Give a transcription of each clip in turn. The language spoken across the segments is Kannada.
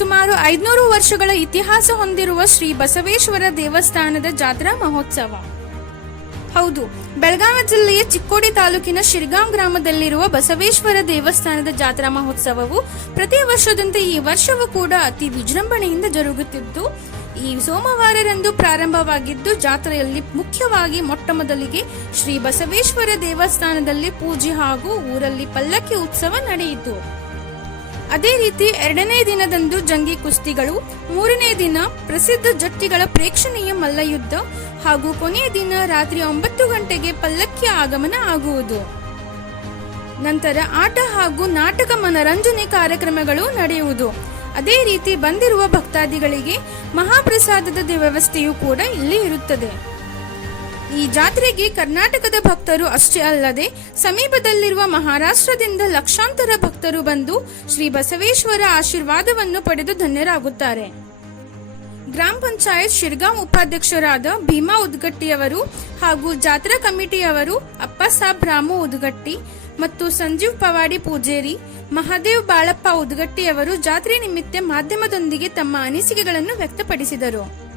ಸುಮಾರು ಐದುನೂರು ವರ್ಷಗಳ ಇತಿಹಾಸ ಹೊಂದಿರುವ ಶ್ರೀ ಬಸವೇಶ್ವರ ದೇವಸ್ಥಾನದ ಜಾತ್ರಾ ಮಹೋತ್ಸವ. ಹೌದು ಬೆಳಗಾವಿ ಜಿಲ್ಲೆಯ ಚಿಕ್ಕೋಡಿ ತಾಲೂಕಿನ ಶಿರ್ಗಾಂ ಗ್ರಾಮದಲ್ಲಿರುವ ಬಸವೇಶ್ವರ ದೇವಸ್ಥಾನದ ಜಾತ್ರಾ ಮಹೋತ್ಸವವು ಪ್ರತಿ ವರ್ಷದಂತೆ ಈ ವರ್ಷವೂ ಕೂಡ ಅತಿ ವಿಜೃಂಭಣೆಯಿಂದ ಜರುಗುತ್ತಿದ್ದು, ಈ ಸೋಮವಾರರಂದು ಪ್ರಾರಂಭವಾಗಿದ್ದು, ಜಾತ್ರೆಯಲ್ಲಿ ಮುಖ್ಯವಾಗಿ ಮೊಟ್ಟ ಮೊದಲಿಗೆ ಶ್ರೀ ಬಸವೇಶ್ವರ ದೇವಸ್ಥಾನದಲ್ಲಿ ಪೂಜೆ ಹಾಗೂ ಊರಲ್ಲಿ ಪಲ್ಲಕ್ಕಿ ಉತ್ಸವ ನಡೆಯಿತು. ಅದೇ ರೀತಿ ಎರಡನೇ ದಿನದಂದು ಜಂಗಿ ಕುಸ್ತಿಗಳು, ಮೂರನೇ ದಿನ ಪ್ರಸಿದ್ಧ ಜಟ್ಟಿಗಳ ಪ್ರೇಕ್ಷಣೀಯ ಮಲ್ಲಯುದ್ಧ ಹಾಗೂ ಕೊನೆಯ ದಿನ ರಾತ್ರಿ ಒಂಬತ್ತು ಗಂಟೆಗೆ ಪಲ್ಲಕ್ಕಿ ಆಗಮನ ಆಗುವುದು. ನಂತರ ಆಟ ಹಾಗೂ ನಾಟಕ ಮನರಂಜನೆ ಕಾರ್ಯಕ್ರಮಗಳು ನಡೆಯುವುದು. ಅದೇ ರೀತಿ ಬಂದಿರುವ ಭಕ್ತಾದಿಗಳಿಗೆ ಮಹಾಪ್ರಸಾದದ ವ್ಯವಸ್ಥೆಯೂ ಕೂಡ ಇಲ್ಲಿ ಇರುತ್ತದೆ. ಈ ಜಾತ್ರೆಗೆ ಕರ್ನಾಟಕದ ಭಕ್ತರು ಅಷ್ಟೇ ಅಲ್ಲದೆ ಸಮೀಪದಲ್ಲಿರುವ ಮಹಾರಾಷ್ಟ್ರದಿಂದ ಲಕ್ಷಾಂತರ ಭಕ್ತರು ಬಂದು ಶ್ರೀ ಬಸವೇಶ್ವರ ಆಶೀರ್ವಾದವನ್ನು ಪಡೆದು ಧನ್ಯರಾಗುತ್ತಾರೆ. ಗ್ರಾಮ ಪಂಚಾಯತ್ ಶಿರ್ಗಾಂ ಉಪಾಧ್ಯಕ್ಷರಾದ ಭೀಮಾ ಉದ್ಗಟ್ಟಿಯವರು ಹಾಗೂ ಜಾತ್ರಾ ಕಮಿಟಿಯವರು ಅಪ್ಪಸಾಬ್ ರಾಮು ಉದ್ಗಟ್ಟಿ ಮತ್ತು ಸಂಜೀವ್ ಪವಾಡಿ ಪೂಜೇರಿ, ಮಹಾದೇವ್ ಬಾಳಪ್ಪ ಉದ್ಗಟ್ಟಿಯವರು ಜಾತ್ರೆ ನಿಮಿತ್ತ ಮಾಧ್ಯಮದೊಂದಿಗೆ ತಮ್ಮ ಅನಿಸಿಕೆಗಳನ್ನು ವ್ಯಕ್ತಪಡಿಸಿದರು.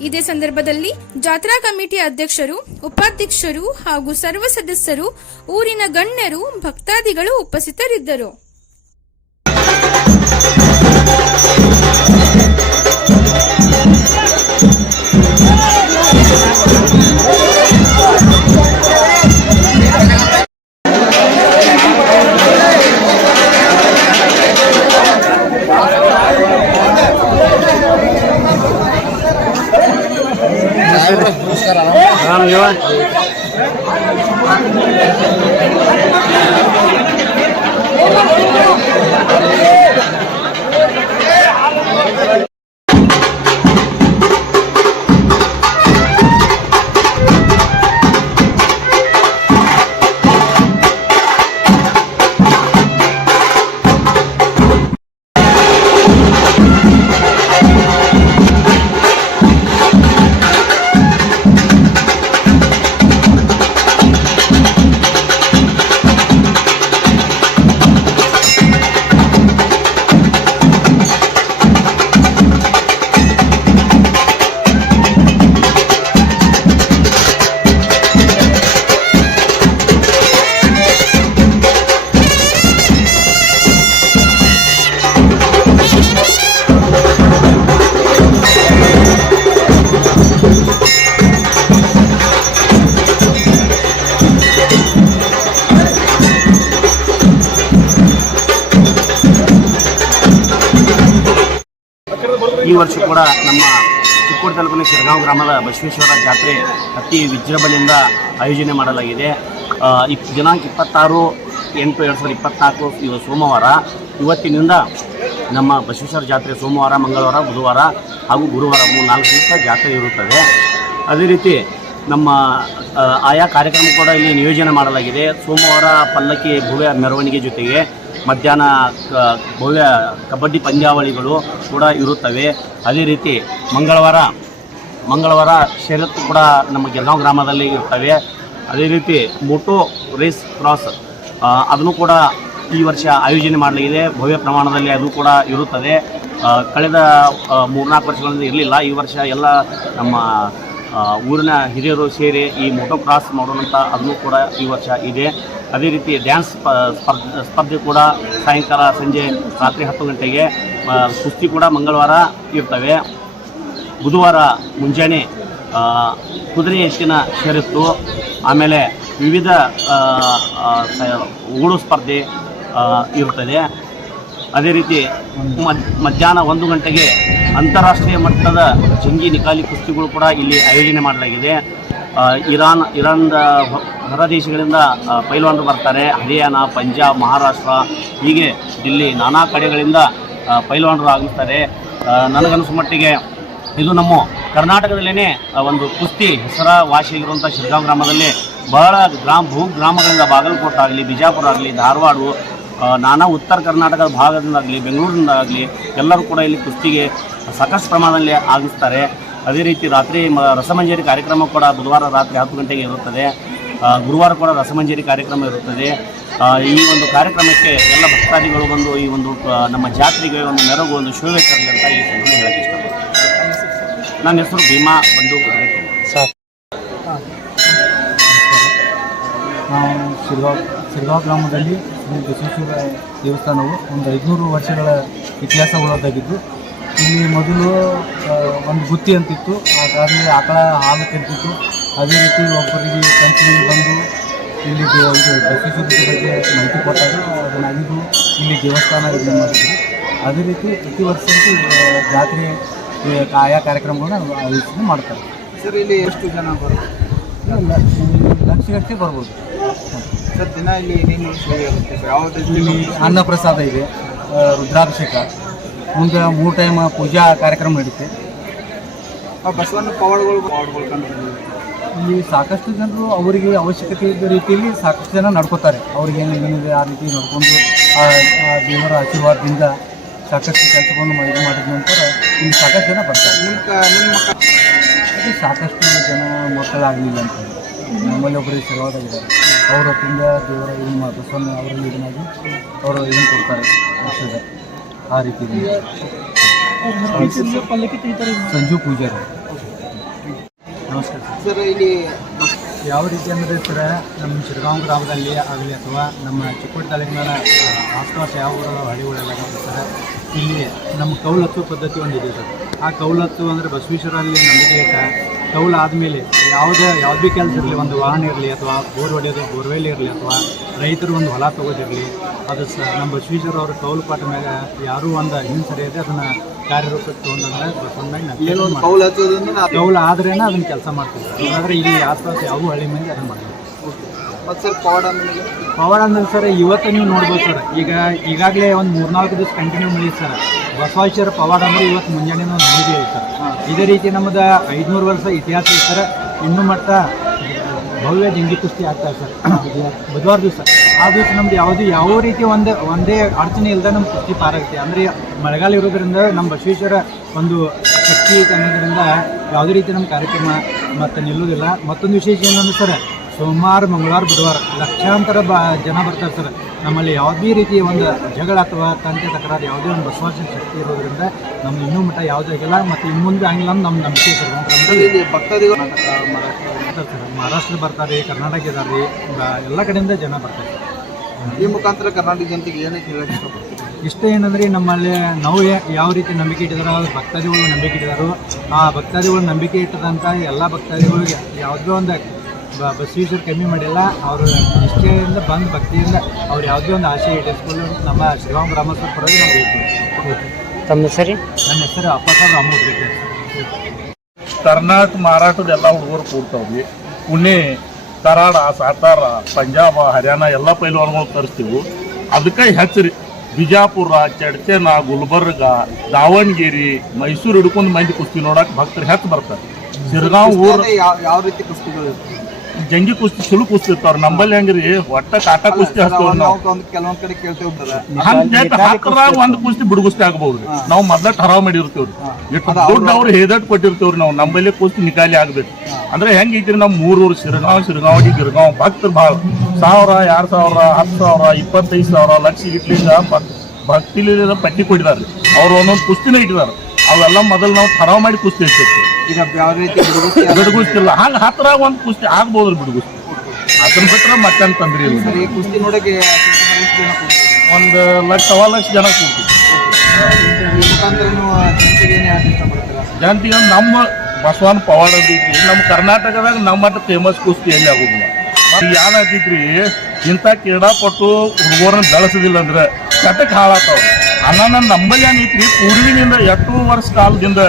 ಇದೇ ಸಂದರ್ಭದಲ್ಲಿ ಜಾತ್ರಾ ಕಮಿಟಿ ಅಧ್ಯಕ್ಷರು ಉಪಾಧ್ಯಕ್ಷರು ಹಾಗೂ ಸರ್ವ ಸದಸ್ಯರು ಊರಿನ ಗಣ್ಯರು ಭಕ್ತಾದಿಗಳು ಉಪಸ್ಥಿತರಿದ್ದರು. ಈ ವರ್ಷ ಕೂಡ ನಮ್ಮ ಚಿಕ್ಕೋಡಿ ತಾಲೂಕಿನ ಶಿರಗಾಂವ್ ಗ್ರಾಮದ ಬಸವೇಶ್ವರ ಜಾತ್ರೆ ಅತಿ ವಿಜೃಂಭಣೆಯಿಂದ ಆಯೋಜನೆ ಮಾಡಲಾಗಿದೆ. ಇಪ್ ದಿನಾಂಕ ಇಪ್ಪತ್ತಾರು, ಎಂಟು ಎರಡು ಸಾವಿರದ ಇಪ್ಪತ್ನಾಲ್ಕು ಇವ ಸೋಮವಾರ. ಇವತ್ತಿನಿಂದ ನಮ್ಮ ಬಸವೇಶ್ವರ ಜಾತ್ರೆ ಸೋಮವಾರ, ಮಂಗಳವಾರ, ಬುಧವಾರ ಹಾಗೂ ಗುರುವಾರ ಮೂರು ನಾಲ್ಕು ದಿವಸ ಜಾತ್ರೆ ಇರುತ್ತದೆ. ಅದೇ ರೀತಿ ನಮ್ಮ ಆಯಾ ಕಾರ್ಯಕ್ರಮ ಕೂಡ ಇಲ್ಲಿ ನಿಯೋಜನೆ ಮಾಡಲಾಗಿದೆ. ಸೋಮವಾರ ಪಲ್ಲಕ್ಕಿ ಭವ್ಯ ಮೆರವಣಿಗೆ ಜೊತೆಗೆ ಮಧ್ಯಾಹ್ನ ಭವ್ಯ ಕಬಡ್ಡಿ ಪಂದ್ಯಾವಳಿಗಳು ಕೂಡ ಇರುತ್ತವೆ. ಅದೇ ರೀತಿ ಮಂಗಳವಾರ ಮಂಗಳವಾರ ಷರತ್ತು ಕೂಡ ನಮ್ಮ ಗೆಲ್ಗಾಂವ್ ಗ್ರಾಮದಲ್ಲಿ ಇರ್ತವೆ. ಅದೇ ರೀತಿ ಮೋಟೋ ರೇಸ್ ಕ್ರಾಸ್ ಅದನ್ನು ಕೂಡ ಈ ವರ್ಷ ಆಯೋಜನೆ ಮಾಡಲಾಗಿದೆ. ಭವ್ಯ ಪ್ರಮಾಣದಲ್ಲಿ ಅದು ಕೂಡ ಇರುತ್ತದೆ. ಕಳೆದ ಮೂರ್ನಾಲ್ಕು ವರ್ಷಗಳಿಂದ ಇರಲಿಲ್ಲ. ಈ ವರ್ಷ ಎಲ್ಲ ನಮ್ಮ ಊರಿನ ಹಿರಿಯರು ಸೇರಿ ಈ ಮೋಟೋ ಕ್ರಾಸ್ ಮಾಡೋಣಂತ ಅದನ್ನು ಕೂಡ ಈ ವರ್ಷ ಇದೆ. ಅದೇ ರೀತಿ ಡ್ಯಾನ್ಸ್ ಸ್ಪರ್ಧೆ ಕೂಡ ಸಾಯಂಕಾಲ ಸಂಜೆ ರಾತ್ರಿ ಹತ್ತು ಗಂಟೆಗೆ ಕುಸ್ತಿ ಕೂಡ ಮಂಗಳವಾರ ಇರ್ತವೆ. ಬುಧವಾರ ಮುಂಜಾನೆ ಕುದುರೆ ಎತ್ತಿನ ಆಮೇಲೆ ವಿವಿಧ ಓಡು ಸ್ಪರ್ಧೆ ಇರ್ತದೆ. ಅದೇ ರೀತಿ ಮಧ್ಯಾಹ್ನ ಒಂದು ಗಂಟೆಗೆ ಅಂತಾರಾಷ್ಟ್ರೀಯ ಮಟ್ಟದ ಜಂಗಿ ನಿಕಾಲಿ ಕುಸ್ತಿಗಳು ಕೂಡ ಇಲ್ಲಿ ಆಯೋಜನೆ ಮಾಡಲಾಗಿದೆ. ಇರಾನ್, ಇರಾನ್ದ ಹೊರ ದೇಶಗಳಿಂದ ಪೈಲ್ವಾನರು ಬರ್ತಾರೆ. ಹರಿಯಾಣ, ಪಂಜಾಬ್, ಮಹಾರಾಷ್ಟ್ರ, ಹೀಗೆ ಇಲ್ಲಿ ನಾನಾ ಕಡೆಗಳಿಂದ ಪೈಲ್ವಾನರು ಆಗಮಿಸ್ತಾರೆ. ನನಗನ್ನಿಸೋ ಮಟ್ಟಿಗೆ ಇದು ನಮ್ಮ ಕರ್ನಾಟಕದಲ್ಲೇ ಒಂದು ಕುಸ್ತಿ ಹೆಸರುವಾಸಿಯಾಗಿರುವಂಥ ಶಿರ್ಗಾಂವ್ ಗ್ರಾಮದಲ್ಲಿ ಬಹಳ ಗ್ರಾಮ, ಭೂ ಗ್ರಾಮಗಳಿಂದ ಬಾಗಲಕೋಟೆ ಆಗಲಿ, ಬಿಜಾಪುರ ಆಗಲಿ, ಧಾರವಾಡ ನಾನಾ ಉತ್ತರ ಕರ್ನಾಟಕದ ಭಾಗದಿಂದಾಗಲಿ, ಬೆಂಗಳೂರಿನಿಂದಾಗಲಿ ಎಲ್ಲರೂ ಕೂಡ ಇಲ್ಲಿ ಕುಸ್ತಿಗೆ ಸಾಕಷ್ಟು ಪ್ರಮಾಣದಲ್ಲಿ ಆಗಿಸ್ತಾರೆ ಅದೇ ರೀತಿ ರಾತ್ರಿ ಮ, ರಸಮಂಜರಿ ಕಾರ್ಯಕ್ರಮ ಕೂಡ ಬುಧವಾರ ರಾತ್ರಿ ಹತ್ತು ಗಂಟೆಗೆ ಇರುತ್ತದೆ. ಗುರುವಾರ ಕೂಡ ರಸಮಂಜರಿ ಕಾರ್ಯಕ್ರಮ ಇರುತ್ತದೆ. ಈ ಒಂದು ಕಾರ್ಯಕ್ರಮಕ್ಕೆ ಎಲ್ಲ ಭಕ್ತಾದಿಗಳು ಬಂದು ಈ ಒಂದು ನಮ್ಮ ಜಾತ್ರೆಗೆ ಒಂದು ನೆರವು, ಒಂದು ಶೋಭೆ ಅಂತ ಈ ಸಂದರ್ಭದಲ್ಲಿ ಹೇಳಕ್ಕೆ ನನ್ನ ಹೆಸರು ಭೀಮಾ ಬಂದು ನಾವು ಶಿರ್ಗಾವ್ ಗ್ರಾಮದಲ್ಲಿ ಬಸವೇಶ್ವರ ದೇವಸ್ಥಾನವು ಒಂದು ಐದುನೂರು ವರ್ಷಗಳ ಇತಿಹಾಸ ಉಳ್ಳದಾಗಿದ್ದು ಇಲ್ಲಿ ಮೊದಲು ಒಂದು ಬುತ್ತಿ ಅಂತಿತ್ತು ಅದಾದಮೇಲೆ ಆಕಳ ಹಾಲು ತಿಂತಿತ್ತು ಅದೇ ರೀತಿ ಒಬ್ಬರಿಗೆ ಕಂಪನಿ ಬಂದು ಇಲ್ಲಿ ಒಂದು ಇದು ಬಸವೇಶ್ವರ ಬಗ್ಗೆ ಮಾಹಿತಿ ಕೊಟ್ಟಾಗ ಅದನ್ನು ಅಗಿದು ಇಲ್ಲಿ ದೇವಸ್ಥಾನ ಇದನ್ನು ಮಾಡಿದ್ರು. ಅದೇ ರೀತಿ ಪ್ರತಿ ವರ್ಷ ಜಾತ್ರೆ ಆಯಾ ಕಾರ್ಯಕ್ರಮಗಳನ್ನ ಆಯೋಜನೆ ಮಾಡ್ತಾರೆ. ಸರ್ ಇಲ್ಲಿ ಎಷ್ಟು ಜನ ಬರುತ್ತೆ ಲಕ್ಷಗಟ್ಟೆ ಬರ್ಬೋದು. ಸರ್ ದಿನ ಇಲ್ಲಿ ಏನೇನು ಸೇವೆ ಆಗುತ್ತೆ ಸರ್? ಯಾವ್ದು ಇಲ್ಲಿ ಅನ್ನಪ್ರಸಾದ ಇದೆ ರುದ್ರಾಭಿಷೇಕ. ಮುಂದೆ ಮೂರು ಟೈಮ್ ಪೂಜಾ ಕಾರ್ಯಕ್ರಮ ನಡೀತೆ. ಬಸವಣ್ಣ ಪವಾಡಗಳು ಪವಾಡಗಳು ಕಂಡು ಬಂದಿದೆ. ಇಲ್ಲಿ ಸಾಕಷ್ಟು ಜನರು ಅವರಿಗೆ ಅವಶ್ಯಕತೆ ಇದ್ದ ರೀತಿಯಲ್ಲಿ ಸಾಕಷ್ಟು ಜನ ನಡ್ಕೋತಾರೆ. ಅವ್ರಿಗೆ ಏನು ಏನಿದೆ ಆ ರೀತಿ ನಡ್ಕೊಂಡು ಆ ದೇವರ ಆಶೀರ್ವಾದದಿಂದ ಸಾಕಷ್ಟು ಕೆಲಸವನ್ನು ಇದು ಮಾಡಿದ ನಂತರ ಇಲ್ಲಿ ಸಾಕಷ್ಟು ಜನ ಬರ್ತಾರೆ. ಸಾಕಷ್ಟು ಜನ ಮಕ್ಕಳಾಗಲಿಲ್ಲ ಅಂತ. ನಮ್ಮಲ್ಲಿ ಒಬ್ಬರಿಗೆ ಹೆಸರುವಾದಾಗಿದ್ದಾರೆ ಅವ್ರ ಹೊತ್ತಿಂದ ದೇವರ ಏನು ಮಾಡ್ತಾರೆ ಬಸವಣ್ಣ ಅವರಲ್ಲಿ ಇದನ್ನಾಗಿ ಅವರು ಏನು ಕೊಡ್ತಾರೆ? ವರ್ಷದ ಆ ರೀತಿ. ಸಂಜು ಪೂಜಾರಿ. ನಮಸ್ಕಾರ. ಸರ್ ಇಲ್ಲಿ ಯಾವ ರೀತಿ ಅಂದರೆ ಸರ್ ನಮ್ಮ ಶಿರಗಾಂವ್ ಗ್ರಾಮದಲ್ಲಿ ಆಗಲಿ ಅಥವಾ ನಮ್ಮ ಚಿಕ್ಕೋಡಿ ತಾಲೂಕಿನ ಆಸ್ಪಾಸ್ ಯಾವ ಊರಲ್ಲ ಹಳ್ಳಿಗಳೆಲ್ಲ ಸರ್ ಇಲ್ಲಿ ನಮ್ಮ ಕೌಲತ್ತು ಪದ್ಧತಿ ಒಂದಿದೆ ಸರ್. ಆ ಕೌಲತ್ತು ಅಂದರೆ ಬಸವೇಶ್ವರಲ್ಲಿ ನಂಬಿಕೆ ಕೌಲು ಆದಮೇಲೆ ಯಾವುದೇ ಯಾವುದೇ ಕೆಲಸ ಇರಲಿ ಒಂದು ವಾಹನ ಇರಲಿ ಅಥವಾ ಬೋರ್ ಹೊಡೆಯೋದು ಬೋರ್ವೆಲ್ ಇರಲಿ ಅಥವಾ ರೈತರು ಒಂದು ಹೊಲ ತೊಗೋದಿರಲಿ ಅದು ಸ ನಮ್ಮ ಬಸವೇಶ್ವರ ಅವರು ಟೌಲ್ ಪಾಠ ಮೇಲೆ ಯಾರೂ ಒಂದು ಹಿಂದೆ ಸರಿಯದೆ ಅದನ್ನು ಕಾರ್ಯರೂಪಕ್ಕೆ ತೊಗೊಂಡಂದ್ರೆ ಬಸವಣ್ಣ ಆದ್ರೇ ಅದನ್ನು ಕೆಲಸ ಮಾಡ್ತೀವಿ ಆದರೆ ಇಲ್ಲಿ ಆಸ್ಪಾಸ್ ಯಾವ ಹಳ್ಳಿ ಮಂದಿ ಅದನ್ನು ಮಾಡ್ತೀವಿ ಪವರ್ ಸರ್ ಪವಾಡ ಅಂದ್ರೆ ಸರ್ ಇವತ್ತು ನೀವು ನೋಡ್ಬೋದು ಸರ್. ಈಗ ಈಗಾಗಲೇ ಒಂದು ಮೂರ್ನಾಲ್ಕು ದಿವಸ ಕಂಟಿನ್ಯೂ ಮಳಿ ಸರ್. ಬಸವೇಶ್ವರ ಪವಾಡ ಅಂದ್ರೆ ಇವತ್ತು ಮುಂಜಾನೆ ಒಂದು ಸರ್ ಇದೇ ರೀತಿ ನಮ್ಮದು ಐದುನೂರು ವರ್ಷ ಇತಿಹಾಸ ಇದೆ ಇನ್ನು ಇನ್ನೂ ಮಟ್ಟ ಭವ್ಯ ಜಂಗಿ ಕುಸ್ತಿ ಆಗ್ತಾ ಸರ್. ಬುಧವಾರ ದಿವಸ. ಆ ದಿವಸ ನಮ್ದು ಯಾವುದು ಯಾವ ರೀತಿ ಒಂದು ಒಂದೇ ಅಡಚಣೆ ಇಲ್ಲದೆ ನಮ್ಮ ಕುಸ್ತಿ ಪಾರಾಗುತ್ತೆ ಅಂದರೆ ಮಳೆಗಾಲ ಇರೋದ್ರಿಂದ ನಮ್ಮ ಬಸವೇಶ್ವರ ಒಂದು ಶಕ್ತಿ ಐತೆ ಅನ್ನೋದ್ರಿಂದ ಯಾವುದೇ ರೀತಿ ನಮ್ಮ ಕಾರ್ಯಕ್ರಮ ಮತ್ತೆ ನಿಲ್ಲೋದಿಲ್ಲ ಮತ್ತೊಂದು ವಿಶೇಷ ಏನಂದ್ರೆ ಸರ್ ಸೋಮವಾರ ಮಂಗಳವಾರ ಬುಧವಾರ ಲಕ್ಷಾಂತರ ಬ ಜನ ಬರ್ತಾರೆ ಸರ್. ನಮ್ಮಲ್ಲಿ ಯಾವುದೇ ರೀತಿ ಒಂದು ಜಗಳ ಅಥವಾ ತಂಟೆ ತಕರಾರು ಯಾವುದೇ ಒಂದು ಬಸವಾಸಿನ ಶಕ್ತಿ ಇರೋದ್ರಿಂದ ನಮ್ಮ ಇನ್ನೂ ಮಟ್ಟ ಯಾವುದೇ ಆಗಿಲ್ಲ ಮತ್ತು ಇನ್ನು ಮುಂದೆ ಆಗಿಲ್ಲ ನಮ್ಮ ನಂಬಿಕೆ ಭಕ್ತಾದಿಗಳು ಮಹಾರಾಷ್ಟ್ರ ಬರ್ತಾರೆ ಸರ್. ಮಹಾರಾಷ್ಟ್ರ ಬರ್ತಾರೆ ಕರ್ನಾಟಕ ಇದ್ದಾರೆ ಎಲ್ಲ ಕಡೆಯಿಂದ ಜನ ಬರ್ತಾರೆ ಈ ಮುಖಾಂತರ ಕರ್ನಾಟಕ ಜನತೆಗೆ ಏನಕ್ಕೆ ಹೇಳಕ್ಕೆ ಇಷ್ಟಪಡ್ತೀವಿ ಇಷ್ಟ ಏನಂದ್ರೆ ನಮ್ಮಲ್ಲಿ ನಾವು ಯಾವ ರೀತಿ ನಂಬಿಕೆ ಇಟ್ಟಿದಾರೋ ಅದು ಭಕ್ತಾದಿಗಳು ನಂಬಿಕೆ ಇಟ್ಟಿದಾರೋ ಆ ಭಕ್ತಾದಿಗಳು ನಂಬಿಕೆ ಇಟ್ಟದಂಥ ಎಲ್ಲ ಭಕ್ತಾದಿಗಳಿಗೆ ಯಾವುದೋ ಒಂದು ಬ- ಬಸವೇಶ್ವರ ಕಮ್ಮಿ ಮಾಡಿಲ್ಲ. ಅವರು ನಿಷ್ಠೆಯಿಂದ ಬಂದು ಭಕ್ತಿಯಿಂದ ಅವ್ರು ಯಾವುದೇ ಒಂದು ಆಶೆ ಈಡೇರಿಸ್ಕೊಂಡು ನಮ್ಮ ಶಿವಂ ಗ್ರಾಮಸ್ಥರ ಪರವಾಗಿ ನಾವು ಹೇಳ್ತೀವಿ. ತಮ್ಮ ಸರಿ ನನ್ನ ಹೆಸರು ಅಪ್ಪಸಾಬ್ ರಾಮೂರ್ತಿ ಕರ್ನಾಟಕ ಮಹಾರಾಷ್ಟ್ರದ ಎಲ್ಲ ಹುಡುಗರು ಕೂಡ್ತಾವ್ರಿ ಪುಣೆ ಕರಾಡ ಸಾತಾರ ಪಂಜಾಬ ಹರಿಯಾಣ ಎಲ್ಲ ಪೈಲ್ವಾನ್ಗಳು ತರಿಸ್ತೀವಿ. ಅದಕ್ಕೆ ಹೆಚ್ಚರಿ. ಬಿಜಾಪುರ ಚಡ್ಚೆನ ಗುಲ್ಬರ್ಗ ದಾವಣಗೆರೆ ಮೈಸೂರು ಹಿಡ್ಕೊಂಡು ಮಂದಿ ಕುಸ್ತಿ ನೋಡಕ್ಕೆ ಭಕ್ತರು ಹೆಚ್ಚು ಬರ್ತಾರೆ. ಸಿರ್ಗಾಂವ್ ಊರು ಯಾವ ಯಾವ ರೀತಿ ಕುಸ್ತಿಗಳು ಇರ್ತವೆ? ಜಂಗಿ ಕುಸ್ತಿ ಸುಳು ಕುಸ್ತಿ ಇರ್ತಾವ್ರ. ನಂಬಲ್ಲಿ ಹೆಂಗ್ರಿ? ಒಟ್ಟ ಕಾಟ ಕುಸ್ತಿ ಸರ್, ನಾವು. ಒಂದು ಕೆಲವೊಂದ್ ಕಡೆ ಕೇಳ್ತೇವೆ ಹೋಗ್ತದೆ ಹಂಗ ಹತ್ತರಾಗ ಒಂದ್ ಕುಸ್ತಿ ಬಿಡುಗುಸ್ತಿ ಆಗ್ಬಹುದ್ರಿ ನಾವು ಮೊದ್ಲ ಠರಾವ್ ಮಾಡಿರ್ತೇವ್ರಿ. ಎಷ್ಟು ದುಡ್ಡು ಅವ್ರು ಹೇದಟ್ ಕೊಟ್ಟಿರ್ತೇವ್ರಿ ನಾವು. ನಂಬಲ್ಲಿ ಕುಸ್ತಿ ನಿಕಾಲಿ ಆಗ್ಬೇಕು. ಅಂದ್ರೆ ಹೆಂಗ್ ಐತ್ರಿ ನಮ್ ಮೂರೂರು ಸಿರಗಾಂವ್ ಸಿರಗಾಂವ್ ಗಿರ್ಗಾಂವ್ ಭಕ್ತರು ಭಾಳ. ಸಾವಿರ ಎರಡ್ ಸಾವಿರ ಹತ್ತು ಸಾವಿರ ಇಪ್ಪತ್ತೈದು ಸಾವಿರ ಲಕ್ಷ ಇಟ್ಲಿಂದ ಭಕ್ತಿಲಿ ಪಟ್ಟಿ ಕೊಟ್ಟಿದಾರೆ ಅವ್ರು ಒಂದೊಂದು ಕುಸ್ತಿನ ಇಟ್ಟಿದಾರೆ. ಅವೆಲ್ಲ ಮೊದಲು ನಾವು ಥರ ಮಾಡಿ ಕುಸ್ತಿ ಇರ್ತಿರ್ತೀವಿ ಈಗ ಯಾವ ರೀತಿ? ಬಿಡುಗುಸ್ತಿಲ್ಲ. ಹಂಗ ಹತ್ರ ಒಂದು ಕುಸ್ತಿ ಆಗ್ಬೋದ್ರಿ ಬಿಡುಗುಸ್ತಿ. ಅದನ್ನ ಬಿಟ್ರೆ ಮತ್ತೇನು ತಂದ್ರಿ ಇಲ್ಲ. ಸರ್ ಈ ಕುಸ್ತಿ ನೋಡಕ್ಕೆ ಎಷ್ಟು ಜನ ಕೂಡ್ತಾರೆ? ಒಂದು ಲಕ್ಷ ಸವಾ ಲಕ್ಷ ಜನ ಕೂಡ್ತೀವಿ ಈ ಮುಖಾಂತರ ನೀವು ಜನತೆಗೆ ಏನು ಇಷ್ಟಪಡ್ತೀರಾ ನಮ್ಮ ಬಸವನ ಪವಾಡ ಅಂತೈತಿ ನಮ್ಮ ಕರ್ನಾಟಕದಾಗ ನಮ್ಮ ಮಟ್ಟ ಫೇಮಸ್ ಕುಸ್ತಿ ಎಲ್ಲಿ ಆಗೋದಿಲ್ಲ. ಈಗ ಏನಾಗ್ತೈತ್ರಿ ಇಂಥ ಕ್ರೀಡಾಪಟ್ಟು ಹುಡುಗರನ್ನ ಬೆಳೆಸೋದಿಲ್ಲ ಅಂದ್ರೆ ಕಟಕ್ ಹಾಳಾತಾವ ಅನ್ನ ನಂಬಲ್ಲಿ ಏನೈತ್ರಿ ಪೂರ್ವಿನಿಂದ ಎಷ್ಟು ವರ್ಷ ಕಾಲದಿಂದ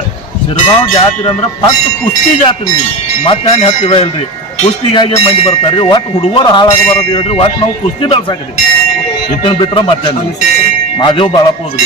ಶಿರಗಾಂವ್ ಜಾತ್ರೆ ಅಂದ್ರೆ ಫಸ್ಟ್ ಕುಸ್ತಿ ಜಾತ್ರೆ ರೀ ಮತ್ತೇನು ಹೆಚ್ಚಿವೆ ಇಲ್ರಿ ಕುಸ್ತಿಗಾಗಿ ಮಂದಿ ಬರ್ತಾರೆ ಒಟ್ಟು ಹುಡುಗರು ಹಾಳಾಗಬಾರದು ಹೇಳ್ರಿ. ಒಟ್ಟು ನಾವು ಕುಸ್ತಿ ಬೆಳೆಸಾಕ್ರಿ ಇದನ್ನ ಬಿಟ್ರೆ ಮತ್ತೆ ಮಾದೇವ್ ಬಾಳಪ್ಪ ಹೋದ್ರಿ.